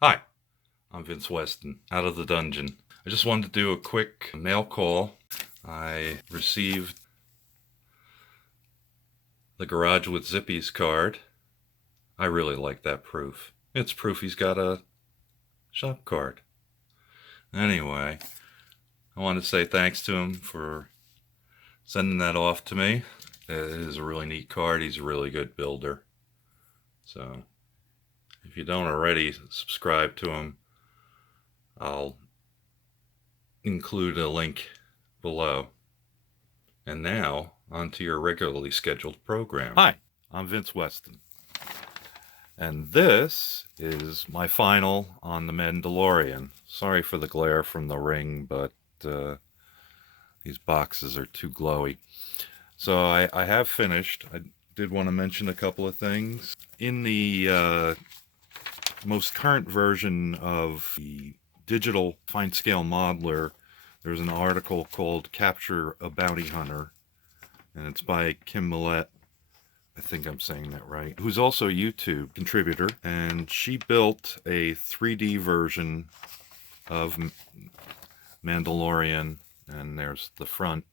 Hi, I'm Vince Weston, out of the dungeon. I just wanted to do a quick mail call. I received the Garage with Zippy's card. I really like that proof. It's proof he's got a shop card. Anyway, I want to say thanks to him for sending that off to me. It is a really neat card. He's a really good builder. So, if you don't already subscribe to him, I'll include a link below. And now, on to your regularly scheduled program. Hi, I'm Vince Weston. And this is my final on The Mandalorian. Sorry for the glare from the ring, but these boxes are too glowy. So I have finished. I did want to mention a couple of things. In the most current version of the digital fine scale modeler, there's an article called Capture a Bounty Hunter, and it's by Kim Millett. I think I'm saying that right, who's also a YouTube contributor, and she built a 3D version of Mandalorian, and there's the front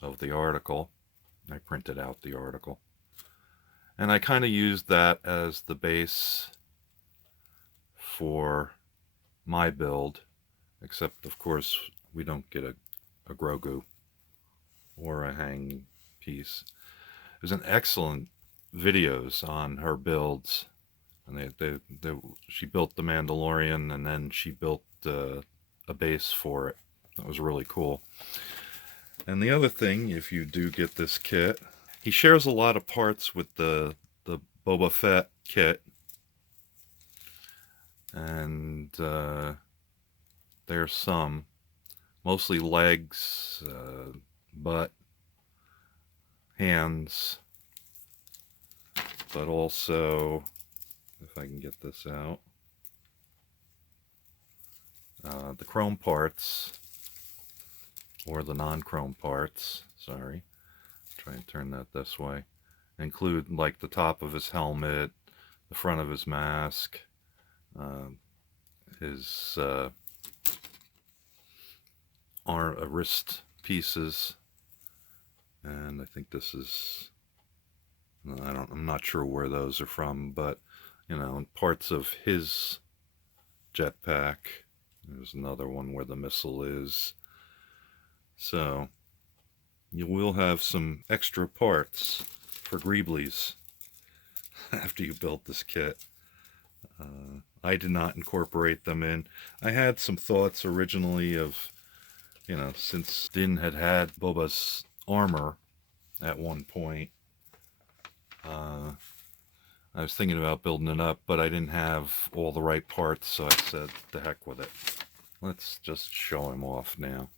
of the article. I printed out the article, and I kind of used that as the base for my build, except of course we don't get a Grogu or a hang piece. There's an excellent videos on her builds, and she built the Mandalorian, and then she built a base for it. That was really cool. And the other thing, if you do get this kit, he shares a lot of parts with the Boba Fett kit, and there's some, mostly legs, butt, hands, but also, if I can get this out, the chrome parts, or the non-chrome parts, sorry, try and turn that this way, include like the top of his helmet, the front of his mask, his wrist pieces, and I think this is, I'm not sure where those are from, but you know, parts of his jetpack. There's another one where the missile is. So you will have some extra parts for Greeblies after you build this kit. I did not incorporate them in. I had some thoughts originally of, you know, since Din had Boba's armor at one point, I was thinking about building it up, but I didn't have all the right parts, so I said, the heck with it. Let's just show him off now.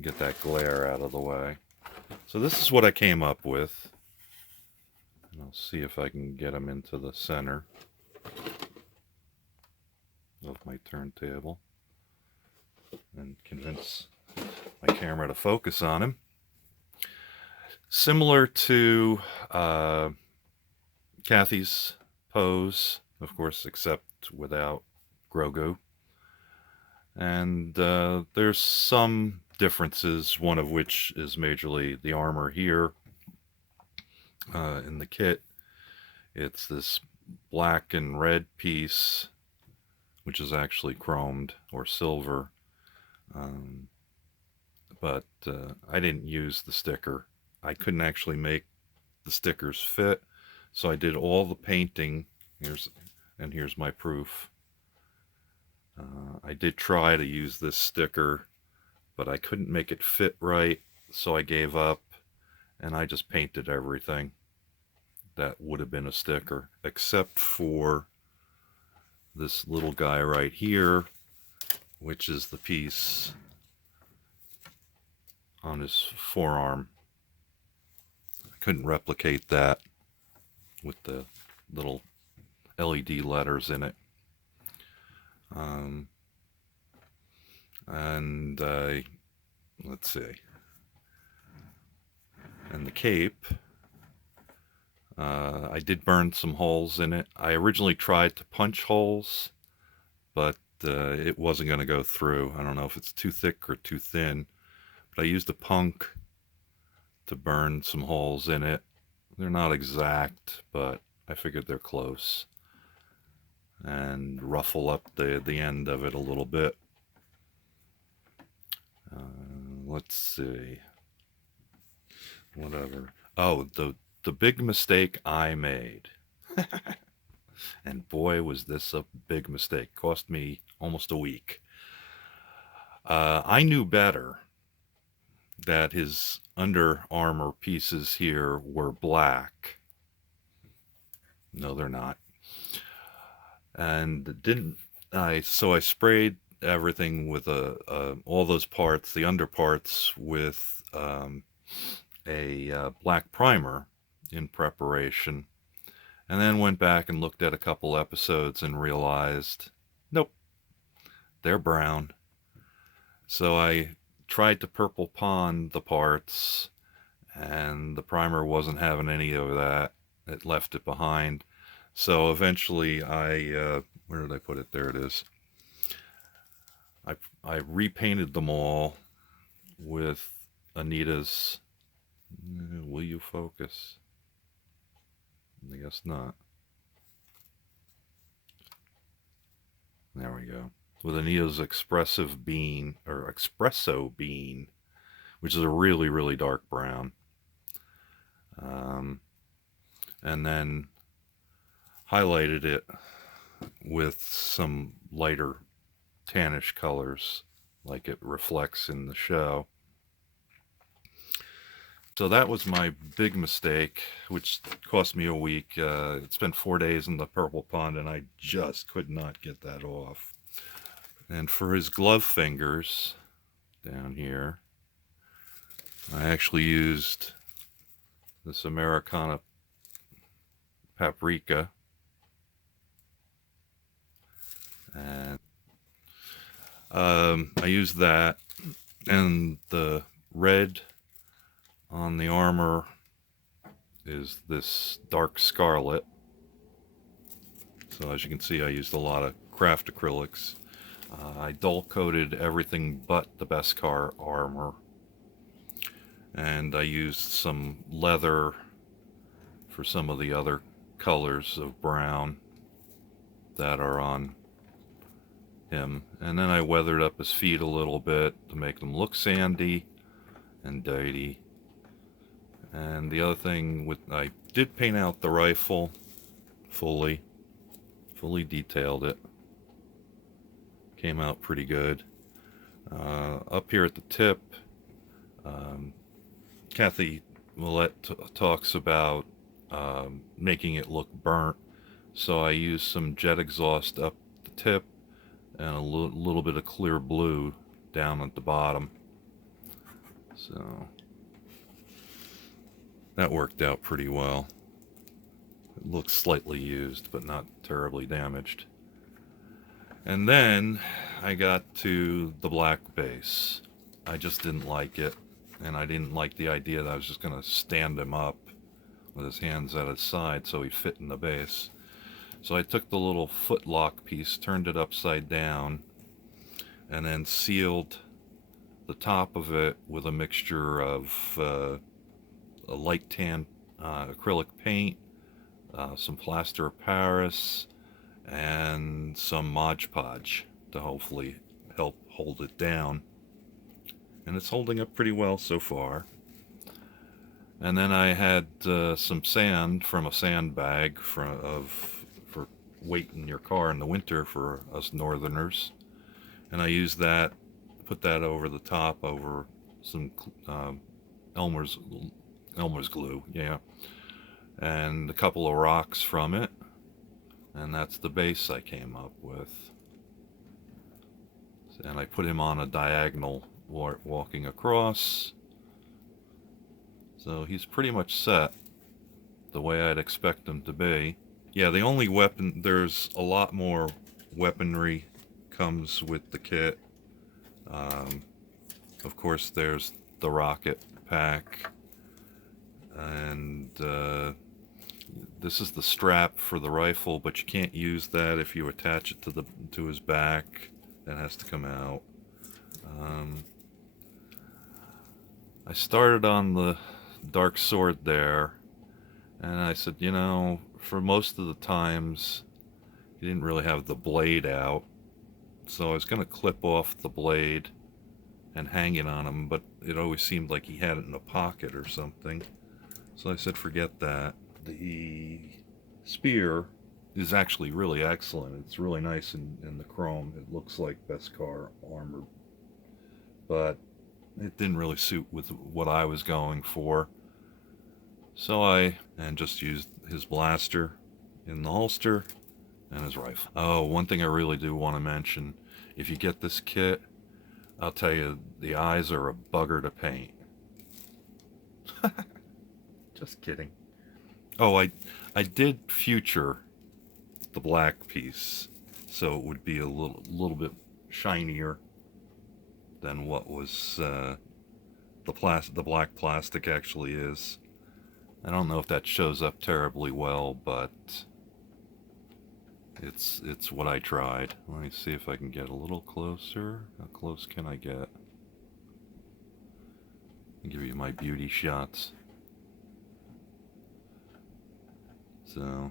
Get that glare out of the way. So this is what I came up with. I'll see if I can get him into the center of my turntable and convince my camera to focus on him. Similar to Kathy's pose, of course, except without Grogu. And there's some differences, one of which is majorly the armor here in the kit. It's this black and red piece, which is actually chromed or silver. But I didn't use the sticker. I couldn't actually make the stickers fit, so I did all the painting. Here's my proof. I did try to use this sticker, but I couldn't make it fit right, so I gave up, and I just painted everything that would have been a sticker, except for this little guy right here, which is the piece on his forearm. I couldn't replicate that with the little LED letters in it. And let's see. And the cape, I did burn some holes in it. I originally tried to punch holes, but it wasn't going to go through. I don't know if it's too thick or too thin, but I used a punk to burn some holes in it. They're not exact, but I figured they're close. And ruffle up the end of it a little bit. Let's see. Whatever. Oh, the big mistake I made. And boy, was this a big mistake. Cost me almost a week. I knew better that his Under Armour pieces here were black. No, they're not. And so I sprayed everything with all those parts, the under parts, with a black primer in preparation, and then went back and looked at a couple episodes and realized, nope, they're brown. So I tried to purple pond the parts, and the primer wasn't having any of that. It left it behind. So eventually where did I put it? There it is. I repainted them all with Anita's, will you focus? I guess not. There we go. With Anita's Espresso Bean, which is a really, really dark brown. And then highlighted it with some lighter tannish colors like it reflects in the show. So that was my big mistake, which cost me a week. It spent 4 days in the purple pond, and I just could not get that off. And for his glove fingers down here, I actually used this Americana paprika, and I used that, and the red on the armor is this dark scarlet. So as you can see, I used a lot of craft acrylics. I dull coated everything but the Beskar armor, and I used some leather for some of the other colors of brown that are on him. And then I weathered up his feet a little bit to make them look sandy and dirty. And the other thing, I did paint out the rifle fully detailed it. Came out pretty good. Up here at the tip, Kathy Millette talks about making it look burnt. So I used some jet exhaust up the tip and a little bit of clear blue down at the bottom. So that worked out pretty well. It looks slightly used, but not terribly damaged. And then I got to the black base. I just didn't like it, and I didn't like the idea that I was just going to stand him up with his hands at his side so he fit in the base. So I took the little foot lock piece, turned it upside down, and then sealed the top of it with a mixture of a light tan acrylic paint, some plaster of Paris, and some Mod Podge to hopefully help hold it down. And it's holding up pretty well so far. And then I had some sand from a sandbag for weight in your car in the winter for us northerners. And I used that, put that over the top, over some Elmer's glue, yeah, and a couple of rocks from it, and that's the base I came up with. And I put him on a diagonal walking across, so he's pretty much set the way I'd expect him to be. Yeah, the only weapon, there's a lot more weaponry comes with the kit. Of course, there's the rocket pack, and this is the strap for the rifle, but you can't use that if you attach it to his back. That has to come out. I started on the dark sword there, and I said, you know, for most of the times he didn't really have the blade out, so I was going to clip off the blade and hang it on him, but it always seemed like he had it in a pocket or something, so I said forget that. The spear is actually really excellent. It's really nice in the chrome. It looks like Beskar armor, but it didn't really suit with what I was going for. So I just used his blaster in the holster and his rifle. Oh, one thing I really do want to mention, if you get this kit, I'll tell you, the eyes are a bugger to paint. Just kidding. Oh, I did future the black piece, so it would be a little bit shinier than what was the black plastic actually is. I don't know if that shows up terribly well, but it's what I tried. Let me see if I can get a little closer. How close can I get? I'll give you my beauty shots. So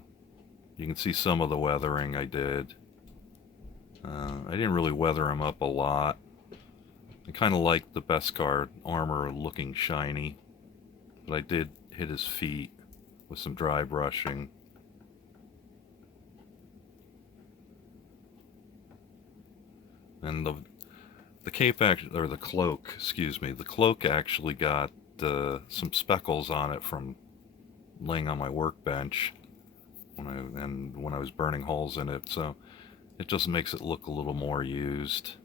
you can see some of the weathering I did. I didn't really weather him up a lot. I kind of like the Beskar armor looking shiny, but I did hit his feet with some dry brushing. And the cape or the cloak, excuse me, the cloak actually got some speckles on it from laying on my workbench when I was burning holes in it, so it just makes it look a little more used.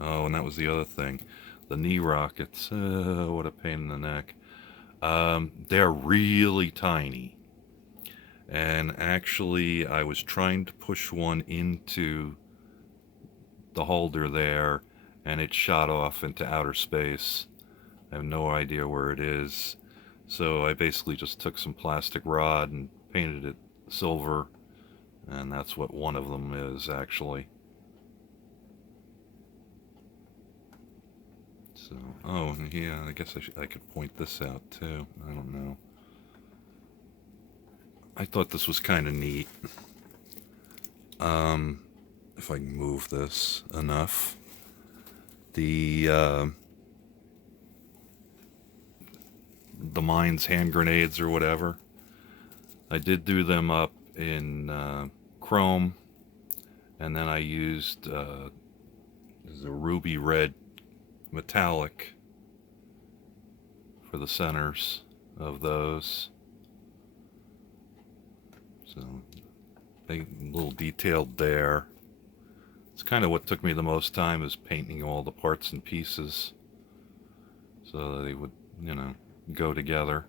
Oh, and that was the other thing. The knee rockets, what a pain in the neck. They're really tiny. And actually, I was trying to push one into the holder there, and it shot off into outer space. I have no idea where it is. So I basically just took some plastic rod and painted it silver, and that's what one of them is, actually. So, oh, yeah, I guess I could point this out, too. I don't know. I thought this was kind of neat. If I can move this enough. The mine's hand grenades or whatever. I did do them up in chrome, and then I used a ruby red metallic for the centers of those. So a little detailed there. It's kind of what took me the most time, is painting all the parts and pieces so that they would, you know, go together.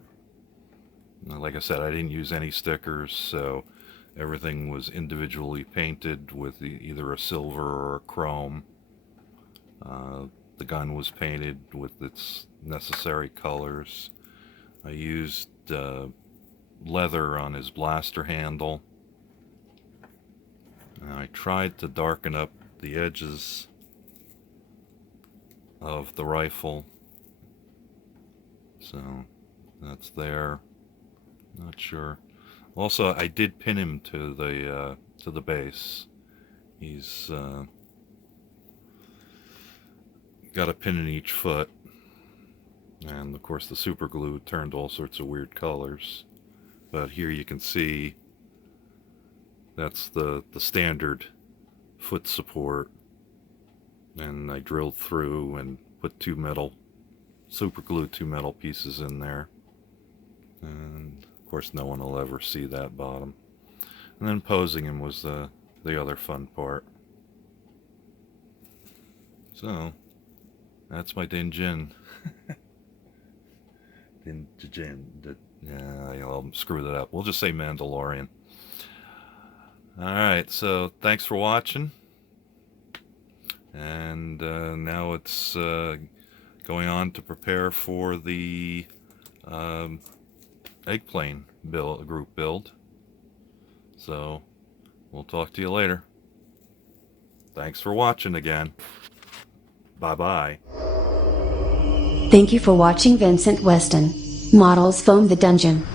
Like I said, I didn't use any stickers, so everything was individually painted with either a silver or a chrome. The gun was painted with its necessary colors. I used leather on his blaster handle. And I tried to darken up the edges of the rifle. So that's there. Not sure. Also, I did pin him to the base. He's got a pin in each foot, and of course the super glue turned all sorts of weird colors. But here you can see that's the standard foot support, and I drilled through and put super glued two metal pieces in there, and of course no one will ever see that bottom. And then posing him was the other fun part. So that's my Dinjin. Dinjin. Yeah, I'll screw that up. We'll just say Mandalorian. Alright, so thanks for watching. And now it's going on to prepare for the eggplane group build. So we'll talk to you later. Thanks for watching again. Bye-bye. Thank you for watching Vincent Weston Models Foam the Dungeon.